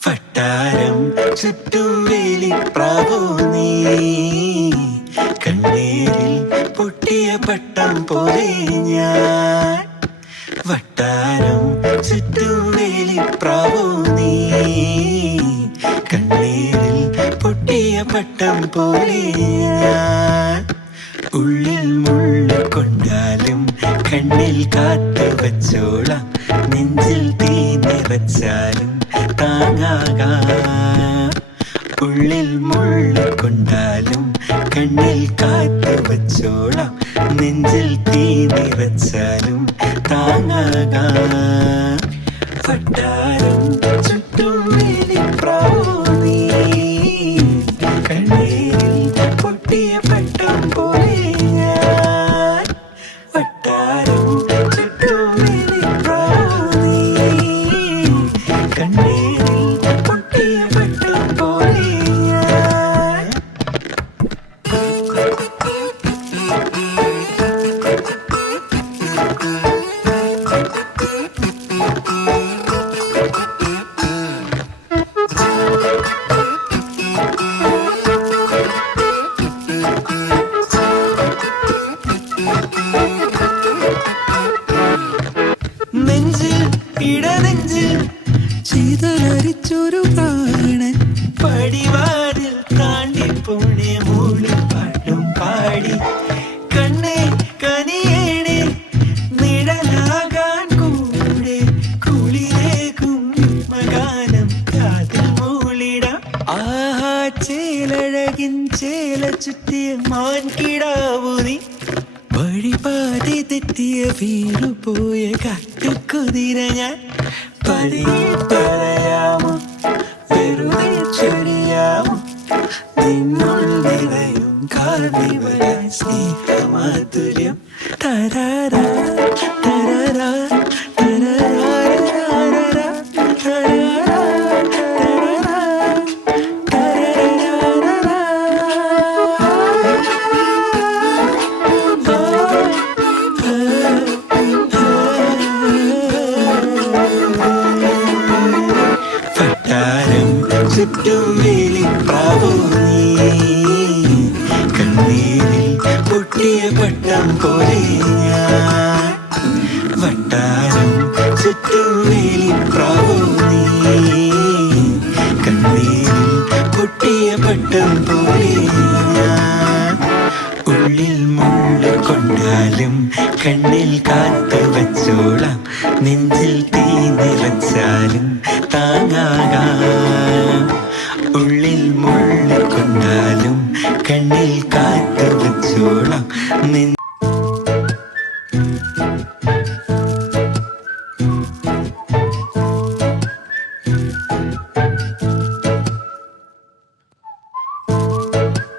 വട്ടാരം ചുറ്റും വേലിപ്രാവോ നീ, കണ്ണീരിൽ പൊട്ടിയ പട്ടം പോലെ ഞാൻ. വട്ടാരം ചുറ്റും വേലിപ്രാവോ നീ, കണ്ണീരിൽ പൊട്ടിയ പട്ടം പോലെ ഞാൻ. ഉള്ളിൽ മുള്ളു കൊണ്ടാലും കണ്ണിൽ കാത്തു വച്ചോളാം, നെഞ്ചിൽ തീ നിറച്ചാലും താങ്ങാകാം. ഉള്ളിൽ മുള്ളു കൊണ്ടാലും കണ്ണിൽ കാത്തു വച്ചോളാം, നെഞ്ചിൽ തീ നിറച്ചാലും താങ്ങാകാം. വട്ടാരം ചുറ്റും വേലിപ്രാവോ നീ, കണ്ണീരിൽ പൊട്ടിയ പട്ടം പോലെ ഞാൻ. വട്ടാരം ചുറ്റും വേലിപ്രാവോ നീ, കണ്ണീരിൽ പൊട്ടിയ പട്ടം പോലെ ഞാൻ. നെഞ്ചിൽ ഇടനെഞ്ചിൽ ചീതലരിച്ചൊരു പ്രാണൻ, പടിവാതിൽ താണ്ടിപ്പോണെ മൂളിപ്പാട്ടും പാടി. കണ്ണേ കനിയേണേ നിഴലാകാൻ കൂടെ, കുളിരേകും മകാനം കാതിൽ മൂളിടാം. ആഹാ ചേലഴകിൻ ചേല ചുറ്റിയ മാൻകിടാവു നീ, വഴിപാതി തെറ്റിയ വീണുപോയ കാട്ടുകുതിര ഞാൻ. പതിയെ പറയാമോ വെറുതെ ചൊരിയാമോ നിന്നുള്ളിടയും കാർണിവല സ്നേഹമാധുര്യം. തരാരാ തരാരാ തരാരാ തരാരാ തരാരാ വട്ടാരം ചുറ്റും വേലിപ്രാവോ നീ, കണ്ണീരിൽ പൊട്ടിയ പട്ടം പോലെ ഞാൻ. വട്ടാരം ചുറ്റും വേലിപ്രാവോ നീ, കണ്ണീരിൽ പൊട്ടിയ പട്ടം പോലെ ഞാൻ. ഉള്ളിൽ മുള്ളു കൊണ്ടാലും കണ്ണിൽ കാത്തു വച്ചോളാം, നെഞ്ചിൽ തീ നിറച്ചാലും താങ്ങാകാം. ഉള്ളിൽ മുള്ളു കൊണ്ടാലും കണ്ണിൽ കാത്തു വച്ചോളാം,